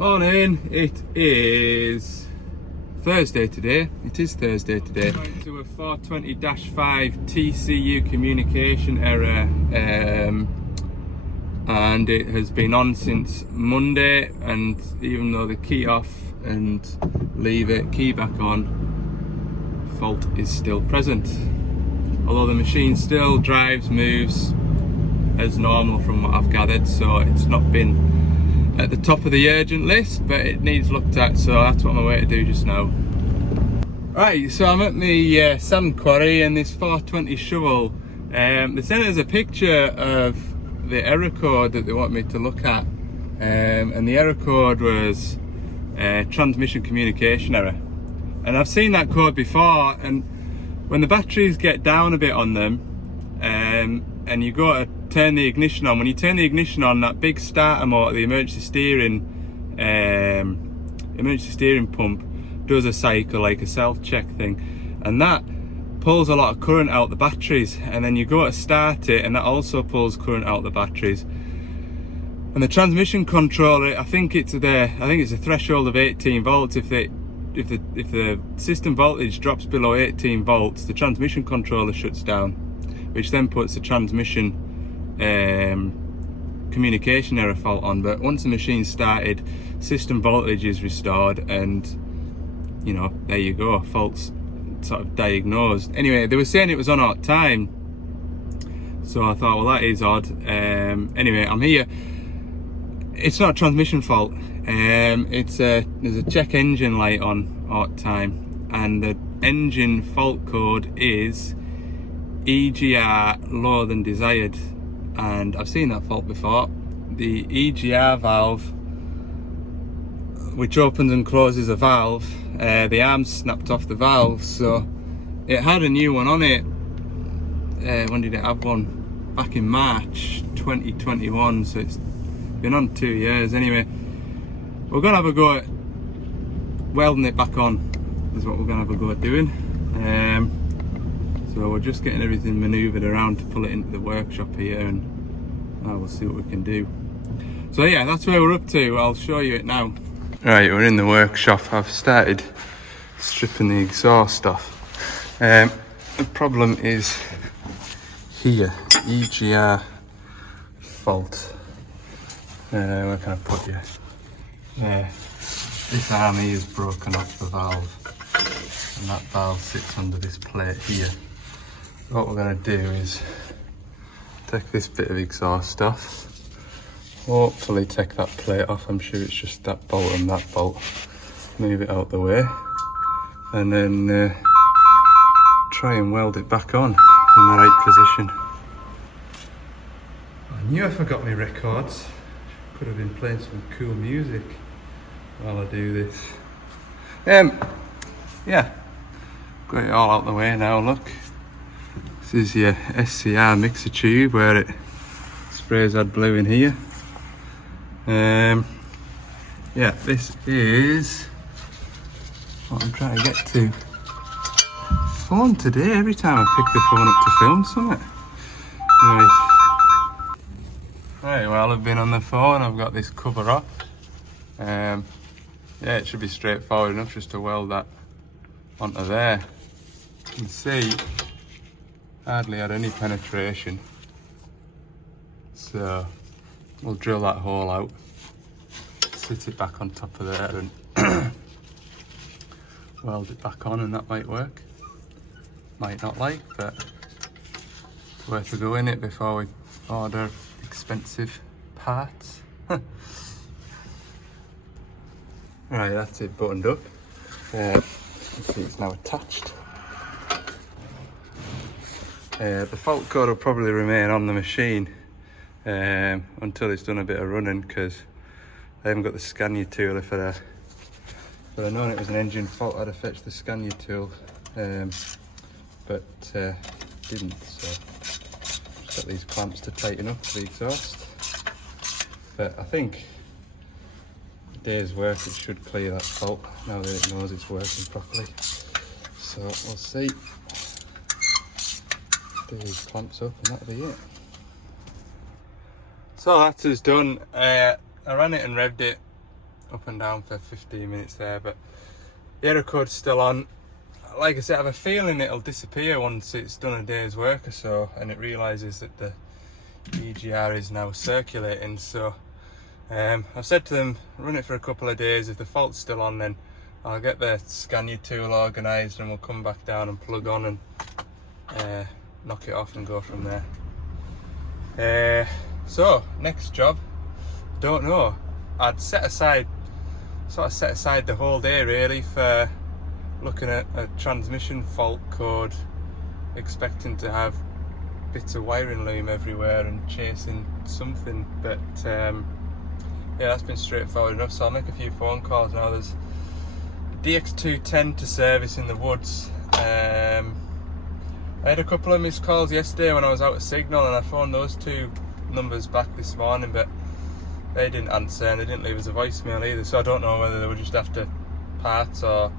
Morning, it is Thursday today. It is Thursday today. Going to a 420-5 TCU communication error, and it has been on since Monday, and even though the key off and leave it, key back on, fault is still present. Although the machine still drives, moves as normal from what I've gathered, so it's not been at the top of the urgent list, but it needs looked at, so that's what I'm away to do just now. Right, so I'm at my sand quarry, and this 420 shovel, they sent us a picture of the error code that they want me to look at, and the error code was transmission communication error. And I've seen that code before, and when the batteries get down a bit on them, and you go to turn the ignition on, when you turn the ignition on, that big starter motor, the emergency steering pump, does a cycle, like a self-check thing, and that pulls a lot of current out the batteries, and then you go to start it and that also pulls current out the batteries. And the transmission controller, I think it's a threshold of 18 volts. If the system voltage drops below 18 volts, the transmission controller shuts down, which then puts the transmission communication error fault on. But once the machine started, system voltage is restored, and you know, there you go, fault's sort of diagnosed. Anyway, they were saying it was on odd time, so I thought, well, that is odd. Anyway, I'm here. It's not a transmission fault. There's a check engine light on odd time, and the engine fault code is EGR lower than desired, and I've seen that fault before. The EGR valve, which opens and closes a valve, the arm snapped off the valve, so it had a new one on it. When did it have one? Back in March 2021, so it's been on 2 years. Anyway, we're gonna have a go at welding it back on, is what we're gonna have a go at doing. So we're just getting everything manoeuvred around to pull it into the workshop here, and we'll see what we can do. So yeah, that's where we're up to. I'll show you it now. Right, we're in the workshop. I've started stripping the exhaust off. The problem is here, EGR fault. Where can I put you? This arm here is broken off the valve, and that valve sits under this plate here. What we're going to do is take this bit of exhaust off, hopefully take that plate off. I'm sure it's just that bolt and that bolt. Move it out the way, and then try and weld it back on in the right position. I knew I forgot my records. Could have been playing some cool music while I do this. Yeah, got it all out the way now, look. This is your SCR mixer tube where it sprays AdBlue in here. Yeah, this is what I'm trying to get to. Phone today, every time I pick the phone up to film something. Right, well, I've been on the phone, I've got this cover off. Yeah, it should be straightforward enough just to weld that onto there. You can see, hardly had any penetration. So, we'll drill that hole out, sit it back on top of there, and weld it back on, and that might work. Might not, like, but it's worth a go in it before we order expensive parts. Right, that's it buttoned up. Let's see, it's now attached. The fault code will probably remain on the machine until it's done a bit of running, because I haven't got the Scania tool. If I'd known it was an engine fault, I'd have fetched the Scania tool, but didn't, so just got these clamps to tighten up the exhaust. But I think a day's work, it should clear that fault now that it knows it's working properly. So we'll see. Do these clamps up and that'll be it. So that's us done. I ran it and revved it up and down for 15 minutes there, but the error code's still on. Like I said, I have a feeling it'll disappear once it's done a day's work or so and it realises that the EGR is now circulating. So I've said to them, run it for a couple of days. If the fault's still on, then I'll get the Scania tool organised and we'll come back down and plug on and knock it off and go from there. So next job, don't know. I'd set aside the whole day really for looking at a transmission fault code, expecting to have bits of wiring loom everywhere and chasing something, but yeah, that's been straightforward enough. So I'll make a few phone calls now. There's DX210 to service in the woods. I had a couple of missed calls yesterday when I was out of signal, and I phoned those two numbers back this morning, but they didn't answer and they didn't leave us a voicemail either, so I don't know whether they were just after parts or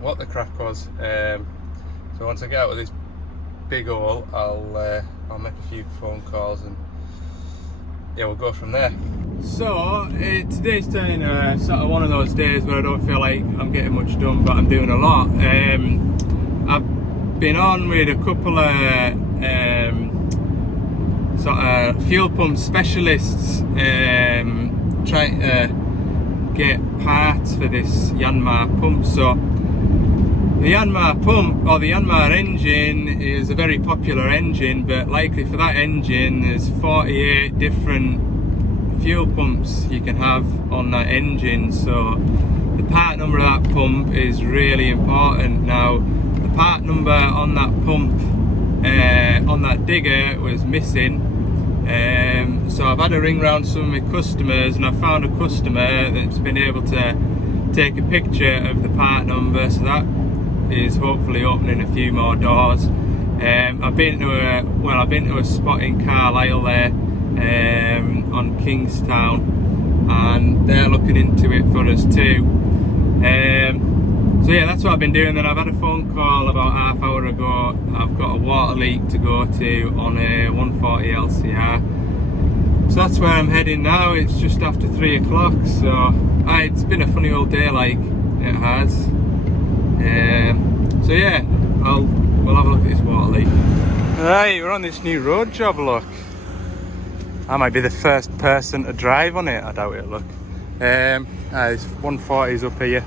what the crack was. So once I get out of this big hole, I'll make a few phone calls and yeah, we'll go from there. So today's turning sort of one of those days where I don't feel like I'm getting much done, but I'm doing a lot. I've been on with a couple of sort of fuel pump specialists trying to get parts for this Yanmar pump. So the Yanmar pump, or the Yanmar engine, is a very popular engine, but likely for that engine there's 48 different fuel pumps you can have on that engine. So the part number of that pump is really important. Now the part number on that pump, on that digger, was missing. So I've had a ring round some of my customers and I found a customer that's been able to take a picture of the part number, so that is hopefully opening a few more doors. I've been to a spot in Carlisle there on Kingstown, and they're looking into it for us too. So yeah, that's what I've been doing. Then I've had a phone call about half hour ago. I've got a water leak to go to on a 140 LCR. So that's where I'm heading now. It's just after 3 o'clock. So it's been a funny old day, like it has. So yeah, we'll have a look at this water leak. Right, we're on this new road job, look. I might be the first person to drive on it, I doubt it, look. There's 140s up here.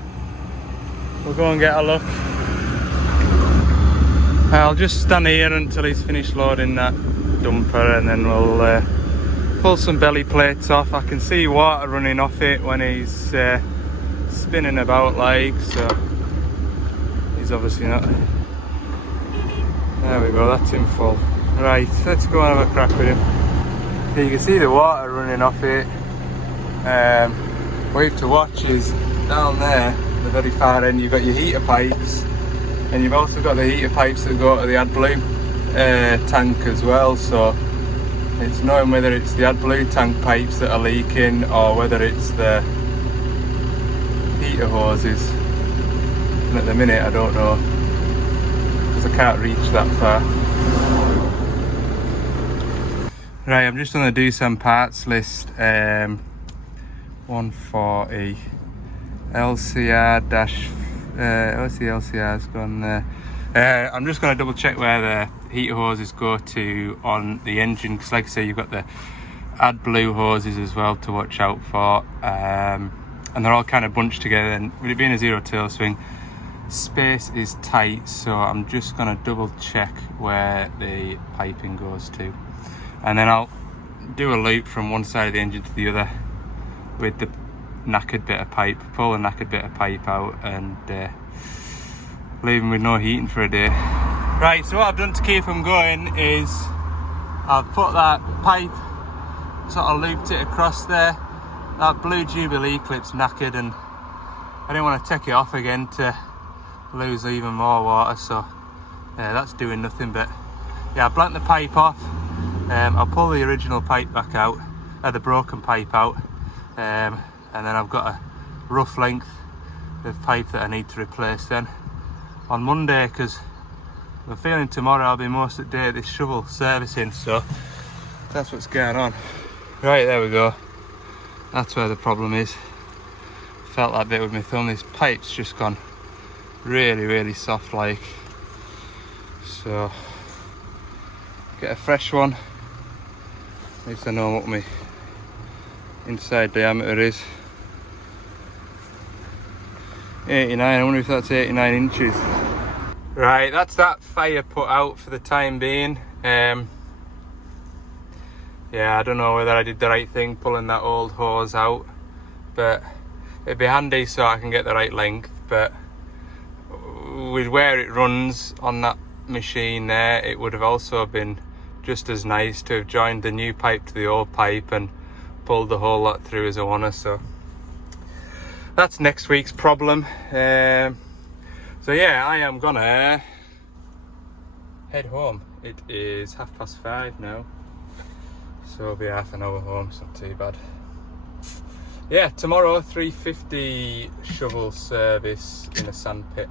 We'll go and get a look. I'll just stand here until he's finished loading that dumper, and then we'll pull some belly plates off. I can see water running off it when he's spinning about, like, so he's obviously not. There we go, that's in full. Right, let's go and have a crack with him. So you can see the water running off it. What you have to watch is down there, the very far end, you've got your heater pipes, and you've also got the heater pipes that go to the AdBlue tank as well. So it's knowing whether it's the AdBlue tank pipes that are leaking or whether it's the heater hoses. And at the minute I don't know, because I can't reach that far. Right, I'm just going to do some parts list. 140 LCR dash, what's the LCR's gone there? I'm just going to double check where the heater hoses go to on the engine, because like I say, you've got the AdBlue hoses as well to watch out for, and they're all kind of bunched together, and with it being a zero tail swing, space is tight, so I'm just going to double check where the piping goes to, and then I'll do a loop from one side of the engine to the other with the knackered bit of pipe, pull the knackered bit of pipe out, and leave them with no heating for a day. Right, so what I've done to keep them going is I've put that pipe, sort of looped it across there. That blue Jubilee clip's knackered, and I didn't want to take it off again to lose even more water, so that's doing nothing. But yeah, I blanked the pipe off. I'll pull the original pipe back out, the broken pipe out, and then I've got a rough length of pipe that I need to replace then on Monday, because I'm feeling tomorrow I'll be most of the day at this shovel servicing, so that's what's going on. Right, there we go. That's where the problem is. felt that bit with my thumb. This pipe's just gone really soft like. So get a fresh one. At least I know what my inside diameter is. 89, I wonder if that's 89 inches. Right, that's that fire put out for the time being. Yeah, I don't know whether I did the right thing pulling that old hose out, but it'd be handy so I can get the right length. But with where it runs on that machine there, it would have also been just as nice to have joined the new pipe to the old pipe and pulled the whole lot through as I wanna. So that's next week's problem. So yeah, I am gonna head home. It is 5:30 now, so it'll be half an hour home, it's not too bad. Yeah, tomorrow 350 shovel service in a sandpit.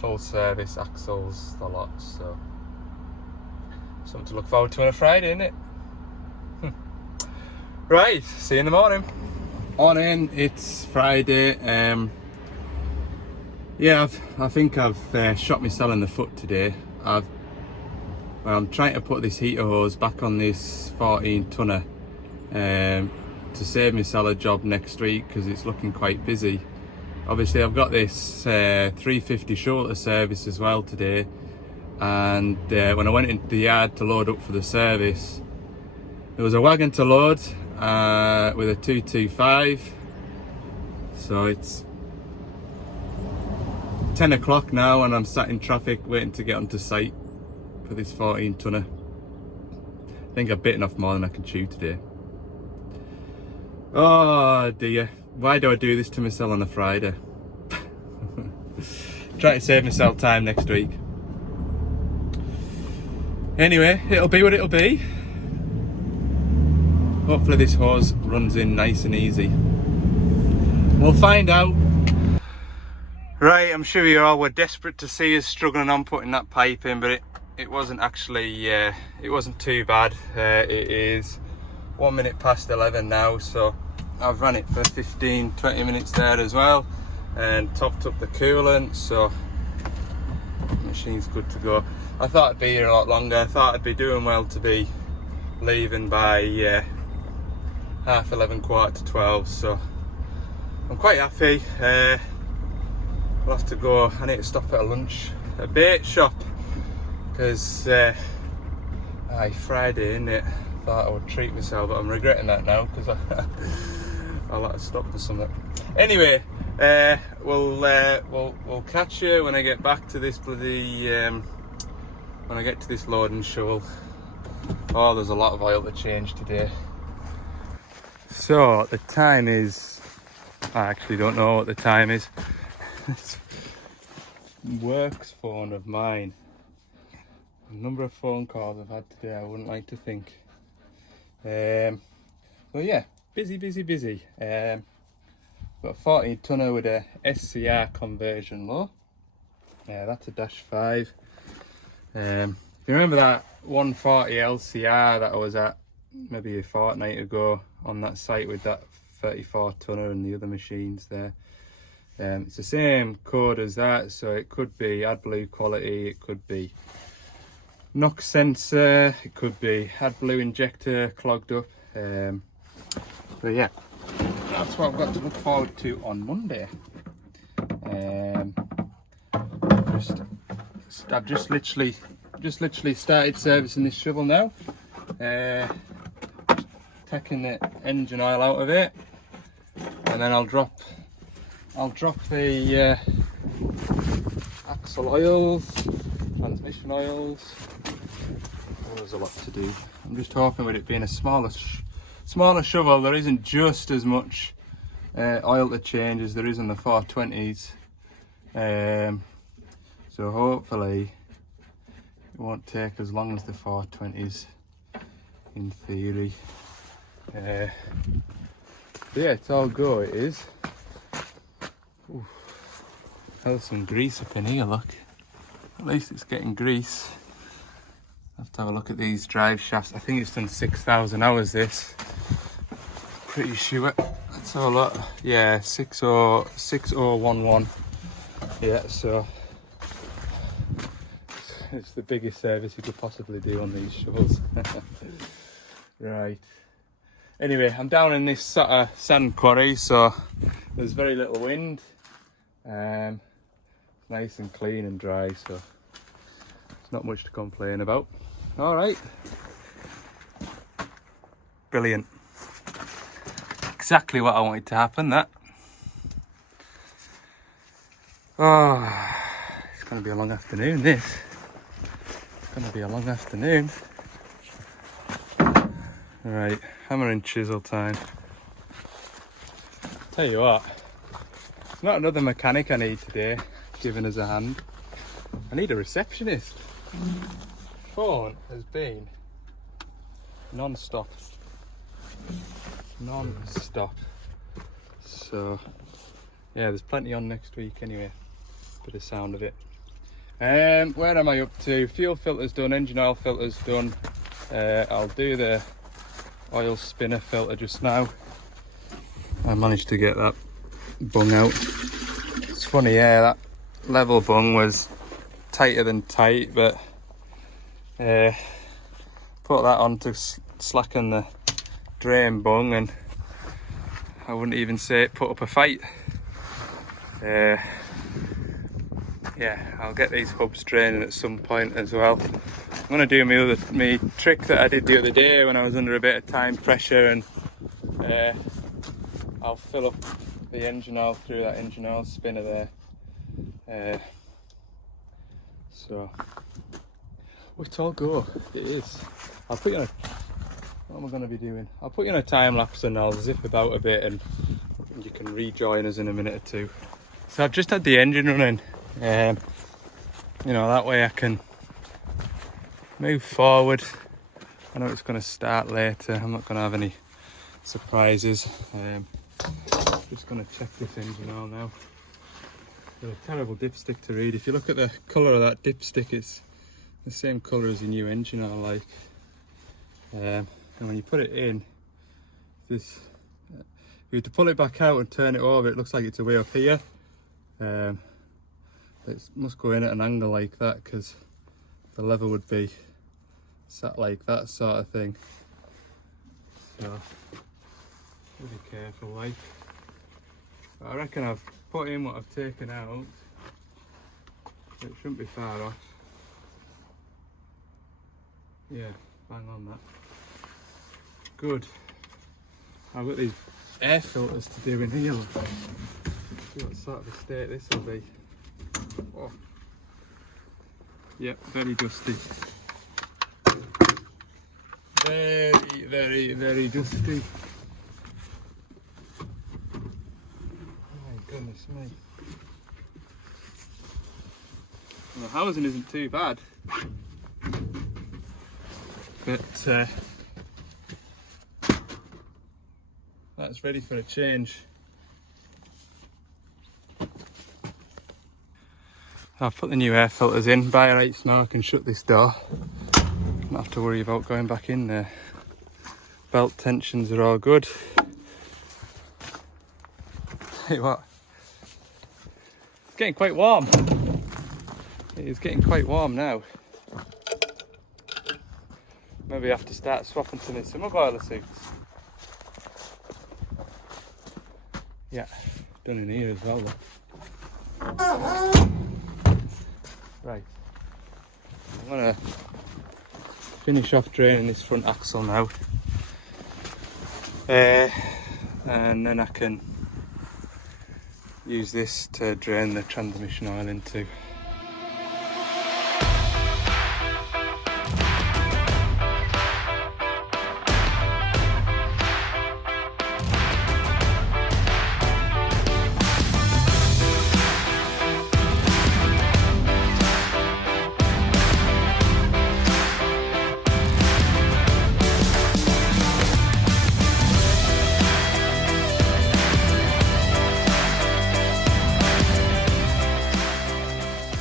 Full service, axles, the lot, so something to look forward to on a Friday, isn't it? Right, see you in the morning. Morning, it's Friday. Yeah, I think I've shot myself in the foot today. I'm trying to put this heater hose back on this 14 tonner to save myself a job next week because it's looking quite busy. Obviously I've got this 350 shoulder service as well today, and when I went into the yard to load up for the service, there was a wagon to load with a 225. So it's 10 o'clock now and I'm sat in traffic waiting to get onto site for this 14 tonner. I think I've bitten off more than I can chew today. Oh dear, why do I do this to myself on a Friday? Try to save myself time next week. Anyway, it'll be what it'll be. Hopefully this hose runs in nice and easy. We'll find out. Right, I'm sure you all were desperate to see us struggling on putting that pipe in, but it wasn't actually, it wasn't too bad. It is 1 minute past 11 now, so I've run it for 15-20 minutes there as well and topped up the coolant, so the machine's good to go. I thought I'd be here a lot longer. I thought I'd be doing well to be leaving by 11:30, 11:45, so I'm quite happy. I'll have to go. I need to stop at a bait shop because Friday, isn't it? Thought I would treat myself, but I'm regretting that now because I'll have to stop for something. Anyway, we'll catch you when I get back to this bloody when I get to this loading shovel. Oh, there's a lot of oil to change today. So the time is, I actually don't know what the time is. It's works phone of mine. The number of phone calls I've had today, I wouldn't like to think. Well, yeah, busy. Got a 14 tonner with a SCR conversion low. That's a -5. If you remember that 140 LCR that I was at maybe a fortnight ago on that site with that 34 tonner and the other machines there. It's the same code as that, so it could be AdBlue quality, it could be knock sensor, it could be AdBlue injector clogged up. But yeah, that's what I've got to look forward to on Monday. I've just literally started servicing this shovel now. Taking the engine oil out of it, and then I'll drop the axle oils, transmission oils. Oh, there's a lot to do. I'm just hoping with it being a smaller shovel, there isn't just as much oil to change as there is on the 420s. So hopefully it won't take as long as the 420s in theory. Yeah, it's all go, it is. Oof. There's some grease up in here, look. At least it's getting grease. I have to have a look at these drive shafts. I think it's done 6,000 hours, this. Pretty sure. Let's So look, yeah, 6011. Yeah, so it's the biggest service you could possibly do on these shows. Right. Anyway, I'm down in this sort of sand quarry, so there's very little wind. It's nice and clean and dry, so it's not much to complain about. All right. Brilliant. Exactly what I wanted to happen, that. Oh, it's going to be a long afternoon, this. It's going to be a long afternoon. Right, hammer and chisel time. Tell you what, it's not another mechanic I need today, giving us a hand. I need a receptionist. Phone has been non-stop. Non-stop. So, yeah, there's plenty on next week anyway. Bit of sound of it. Where am I up to? Fuel filter's done, engine oil filter's done. I'll do the oil spinner filter just now. I managed to get that bung out. It's funny, yeah, that level bung was tighter than tight, but put that on to slacken the drain bung, and I wouldn't even say it put up a fight. Yeah, I'll get these hubs draining at some point as well. I'm gonna do my trick that I did the other day when I was under a bit of time pressure, and I'll fill up the engine oil through that engine oil spinner there. So, oh, it's all go. It is. I'll put you on a. What am I going to be doing? I'll put you on a time lapse and I'll zip about a bit, and you can rejoin us in a minute or two. So I've just had the engine running. You know, that way I can move forward. I know it's going to start later. I'm not going to have any surprises. Just going to check this engine oil now. It's a terrible dipstick to read. If you look at the colour of that dipstick, it's the same colour as your new engine oil, like. And when you put it in, this, if you were to pull it back out and turn it over, it looks like it's way up here. It must go in at an angle like that, because the lever would be sat like that, sort of thing. So, be careful, like. But I reckon I've put in what I've taken out. It shouldn't be far off. Yeah, bang on that. Good. I've got these air filters to do in here. See what sort of a state this will be. Oh. Yep, very dusty. Very dusty. My goodness me. Well, the housing isn't too bad. But that's ready for a change. I've put the new air filters in. By rights now I can shut this door. Don't have to worry about going back in there. Belt tensions are all good. Tell you what, it's getting quite warm. It is getting quite warm now. Maybe I have to start swapping to my summer boiler suits. Yeah, done in here as well though. Right, I'm gonna finish off draining this front axle now, and then I can use this to drain the transmission oil into.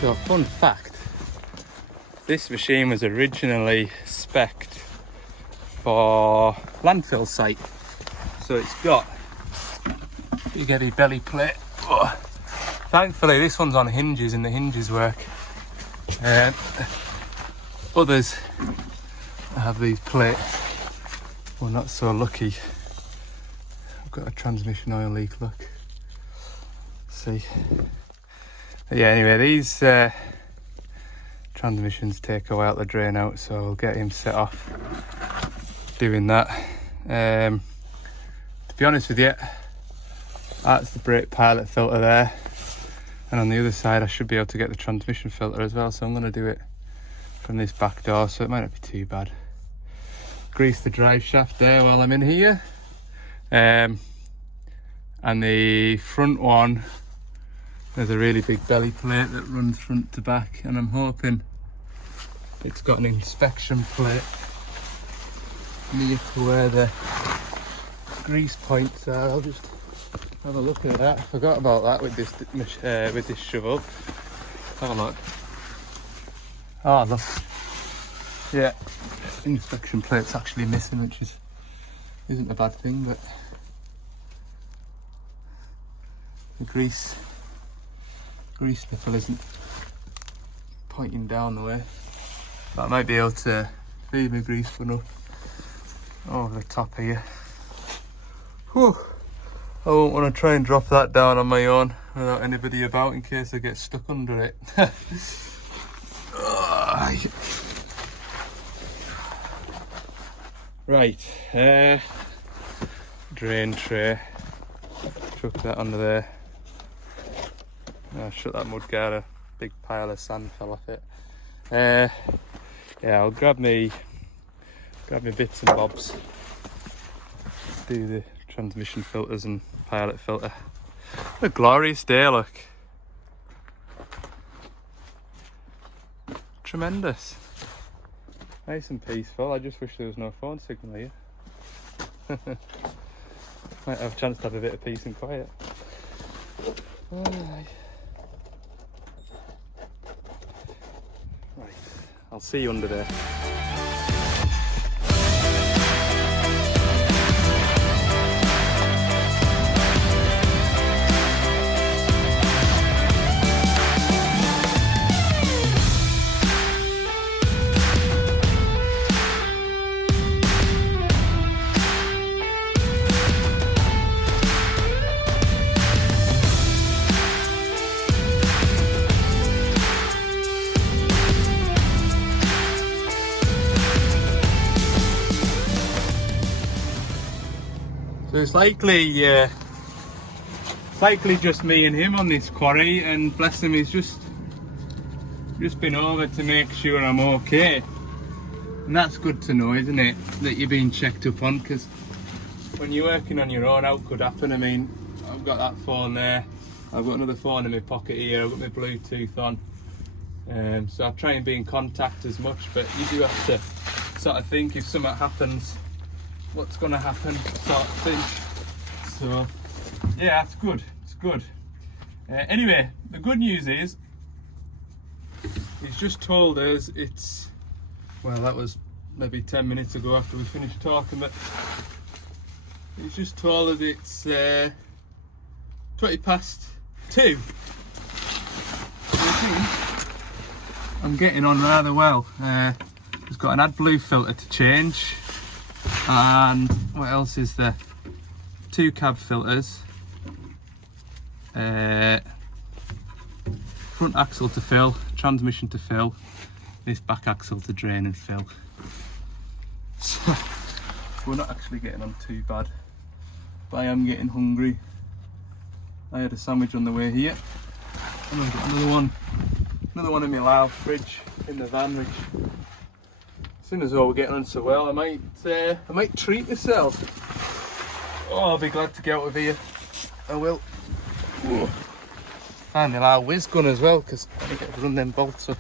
So, fun fact, this machine was originally spec'd for landfill site. So it's got big heavy belly plate. Oh. Thankfully this one's on hinges and the hinges work. Others have these plates. We're not so lucky. I've got a transmission oil leak, look. See. But yeah, anyway, these transmissions take a while to drain out, so I'll get him set off doing that. To be honest with you, that's the brake pilot filter there, and on the other side I should be able to get the transmission filter as well, so I'm going to do it from this back door, so it might not be too bad. Grease the drive shaft there while I'm in here, and the front one, there's a really big belly plate that runs front to back, and I'm hoping it's got an inspection plate near to where the grease points are. I'll just have a look at that. I forgot about that with this shovel. Have a look. Oh look, yeah, inspection plate's actually missing, which isn't a bad thing, but the grease nipple isn't pointing down the way. But I might be able to feed my grease funnel over the top here. Whew. I won't want to try and drop that down on my own without anybody about in case I get stuck under it. Right, drain tray, chuck that under there. Shut that mud guard, a big pile of sand fell off it. Yeah, I'll grab me bits and bobs, do the transmission filters and pilot filter. What a glorious day, look. Tremendous. Nice and peaceful. I just wish there was no phone signal here. Might have a chance to have a bit of peace and quiet. Right, I'll see you under there. So it's likely just me and him on this quarry, and bless him, he's just been over to make sure I'm okay. And that's good to know, isn't it, that you're being checked up on, because when you're working on your own, how could happen? I mean, I've got that phone there, I've got another phone in my pocket here, I've got my Bluetooth on, so I try and be in contact as much, but you do have to sort of think if something happens, what's going to happen, sort of thing. So yeah, it's good, it's good. Anyway, the good news is he's just told us it's, well, that was maybe 10 minutes ago after we finished talking, but he's just told us it's 2:20. I'm getting on rather well. He's got an AdBlue filter to change, and what else is there? 2 cab filters, front axle to fill, transmission to fill, this back axle to drain and fill. So we're not actually getting on too bad, but I am getting hungry. I had a sandwich on the way here, and I've got another one in my loud fridge in the van, which, seeing as though we're getting on so well, I might treat myself. Oh, I'll be glad to get out of here. I will. Whoa. And my loud whiz gun as well, because I need to run them bolts up.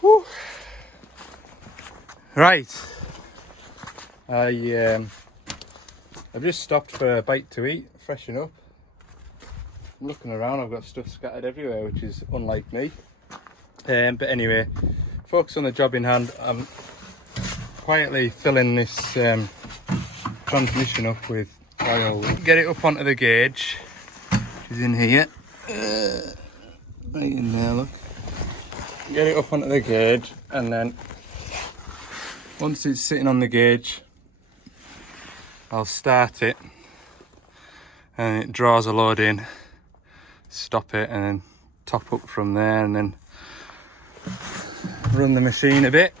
Whew. Right. I've just stopped for a bite to eat, freshen up. I'm looking around, I've got stuff scattered everywhere, which is unlike me. But anyway, focus on the job in hand. I'm quietly filling this transmission up with oil. Get it up onto the gauge, which is in here. Right in there, look. Get it up onto the gauge, and then once it's sitting on the gauge, I'll start it, and it draws a load in, stop it, and then top up from there, and then run the machine a bit.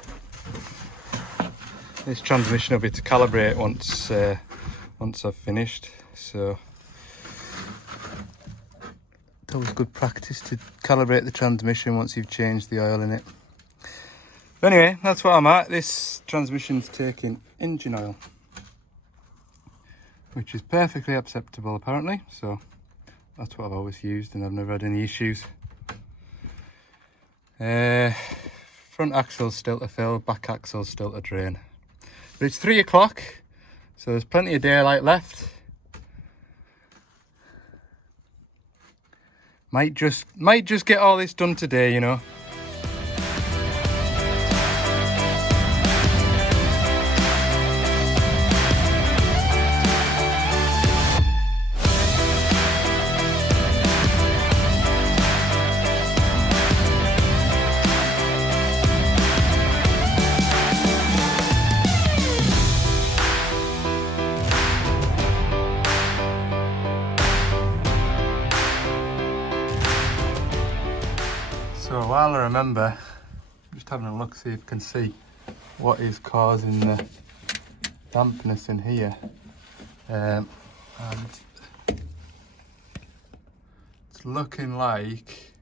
This transmission will be to calibrate once I've finished, so it's always good practice to calibrate the transmission once you've changed the oil in it. But anyway, that's what I'm at. This transmission's taking engine oil, which is perfectly acceptable apparently, so that's what I've always used and I've never had any issues. Front axle's still to fill, back axle's still to drain. But it's 3 o'clock, so there's plenty of daylight left. Might just get all this done today, you know. So while I remember, just having a look, see if you can see what is causing the dampness in here. And it's looking like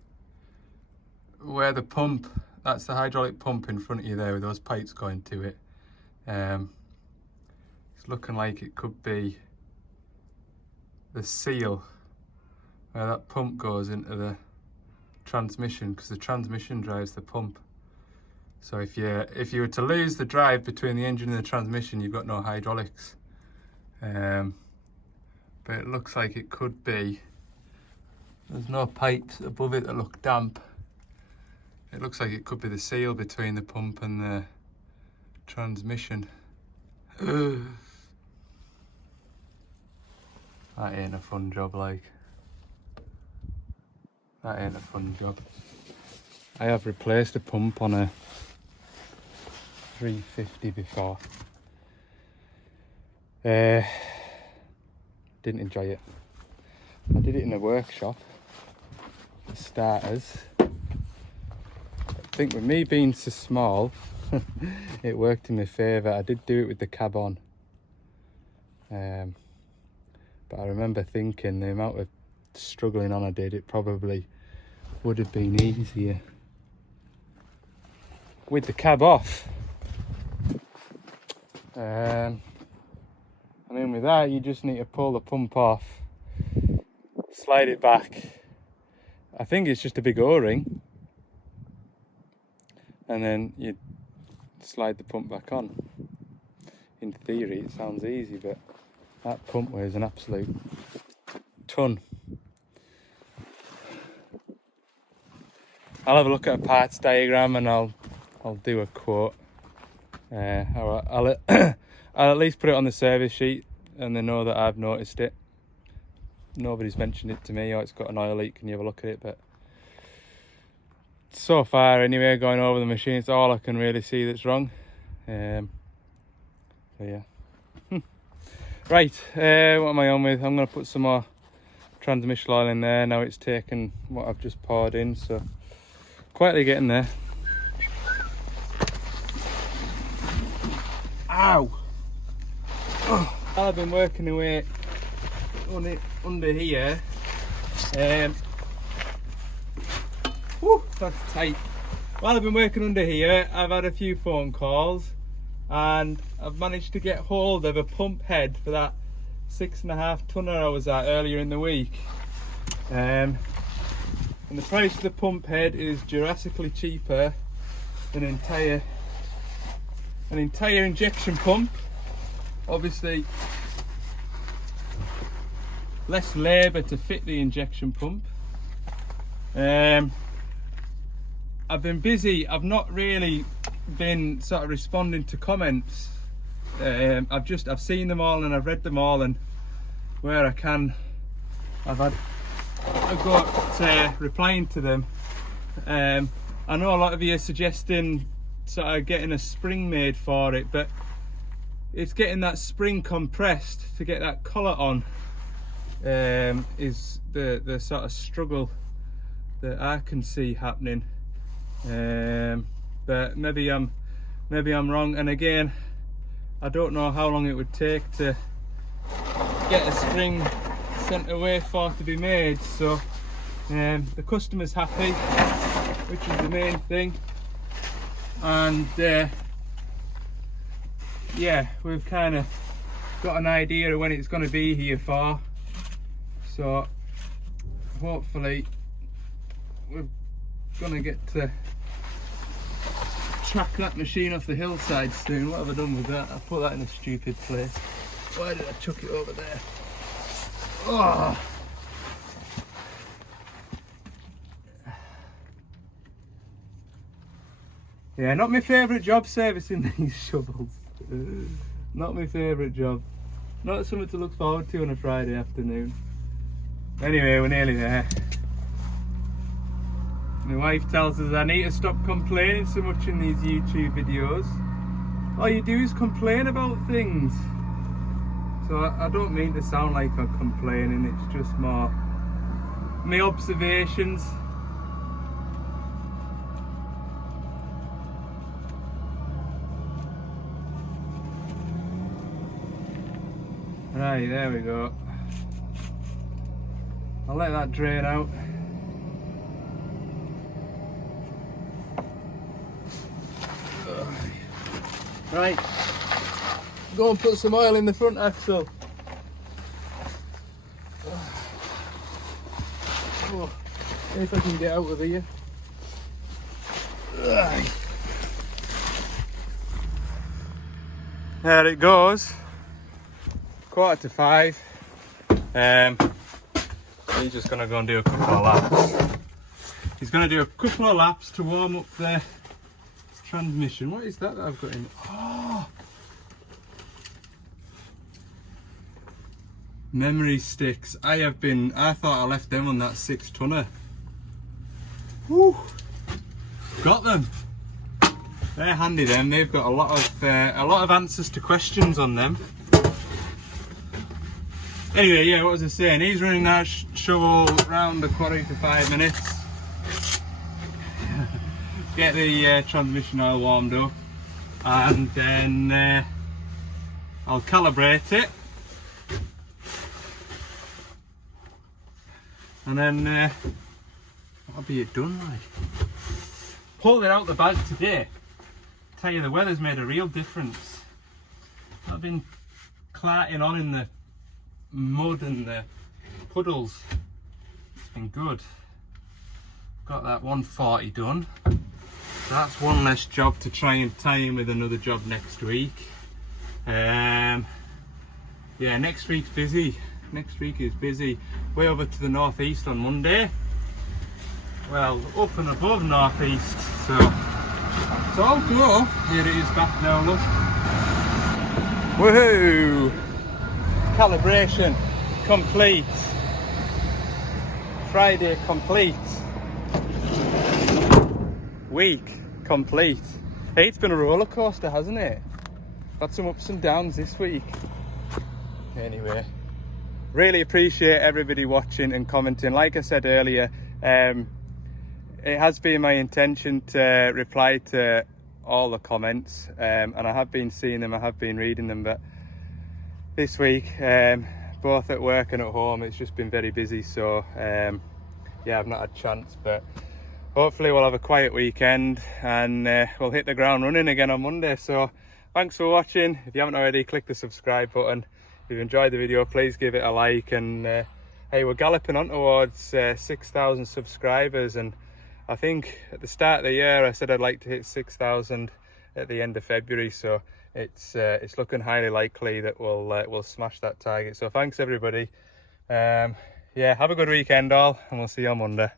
where the pump, that's the hydraulic pump in front of you there with those pipes going to it. It's looking like it could be the seal where that pump goes into the transmission, because the transmission drives the pump. So if you were to lose the drive between the engine and the transmission, you've got no hydraulics. But it looks like it could be, there's no pipes above it that look damp. It looks like it could be the seal between the pump and the transmission. That ain't a fun job, like. That ain't a fun job. I have replaced a pump on a 350 before. Didn't enjoy it. I did it in a workshop, for starters. I think with me being so small, it worked in my favour. I did do it with the cab on. But I remember thinking the amount of struggling on I did, it probably would have been easier with the cab off. I mean, with that you just need to pull the pump off, slide it back. I think it's just a big O-ring, and then you slide the pump back on. In theory it sounds easy, but that pump weighs an absolute ton. I'll have a look at a parts diagram and I'll do a quote. I'll at least put it on the service sheet and they know that I've noticed it. Nobody's mentioned it to me, or it's got an oil leak, can you have a look at it? But so far anyway, going over the machine, it's all I can really see that's wrong. So yeah. Right, what am I on with? I'm going to put some more transmission oil in there. Now it's taken what I've just poured in, so quietly getting there. Ow! Oh, I've been working away on it under here. Whew, that's tight. While I've been working under here, I've had a few phone calls and I've managed to get hold of a pump head for that 6.5 tonner I was at earlier in the week. And the price of the pump head is drastically cheaper than an entire injection pump. Obviously less labour to fit the injection pump. I've been busy. I've not really been sort of responding to comments. I've seen them all and I've read them all, and where I can, I've had a go at replying to them. I know a lot of you are suggesting sort of getting a spring made for it, but it's getting that spring compressed to get that collar on is the sort of struggle that I can see happening. But maybe I'm wrong, and again, I don't know how long it would take to get a spring sent away for to be made, so the customer's happy, which is the main thing. And yeah, we've kind of got an idea of when it's going to be here for, so hopefully we're going to get to track that machine off the hillside soon. What have I done with that? I put that in a stupid place. Why did I chuck it over there? Oh. Yeah, not my favourite job, servicing these shovels. Not my favourite job. Not something to look forward to on a Friday afternoon. Anyway, we're nearly there. My wife tells us I need to stop complaining so much in these YouTube videos. All you do is complain about things. So I don't mean to sound like I'm complaining, it's just more my observations. Right, there we go. I'll let that drain out. Right, go and put some oil in the front axle. Oh, see if I can get out of here. There it goes. 4:45. He's just gonna go and do a couple of laps. He's gonna do a couple of laps to warm up the transmission. What is that I've got in? Oh, memory sticks. I thought I left them on that 6-tonner. Woo! Got them. They're handy. Them. They've got a lot of answers to questions on them. Anyway, yeah, what was I saying? He's running that shovel round the quarry for 5 minutes. Get the transmission oil warmed up, and then I'll calibrate it, and then that'll be it done. Like, pulled it out the bag today. Tell you, the weather's made a real difference. I've been clarting on in the mud and the puddles. It's been good. Got that 140 done. So that's one less job to try and tie in with another job next week. Yeah, next week's busy. Next week is busy. Way over to the northeast on Monday. Well, up and above northeast. So all go. Here it is back now, look. Woohoo! Calibration complete. Friday complete. Week complete. Hey, it's been a roller coaster, hasn't it? Got some ups and downs this week. Anyway, really appreciate everybody watching and commenting. Like I said earlier, it has been my intention to reply to all the comments, and I have been seeing them, I have been reading them, but this week, both at work and at home, it's just been very busy, so yeah, I've not had a chance, but hopefully we'll have a quiet weekend and we'll hit the ground running again on Monday. So thanks for watching. If you haven't already, click the subscribe button. If you've enjoyed the video, please give it a like, and hey, we're galloping on towards 6,000 subscribers, and I think at the start of the year I said I'd like to hit 6,000 at the end of February, so it's looking highly likely that we'll smash that target. So thanks everybody. Yeah, have a good weekend all, and we'll see you on Monday.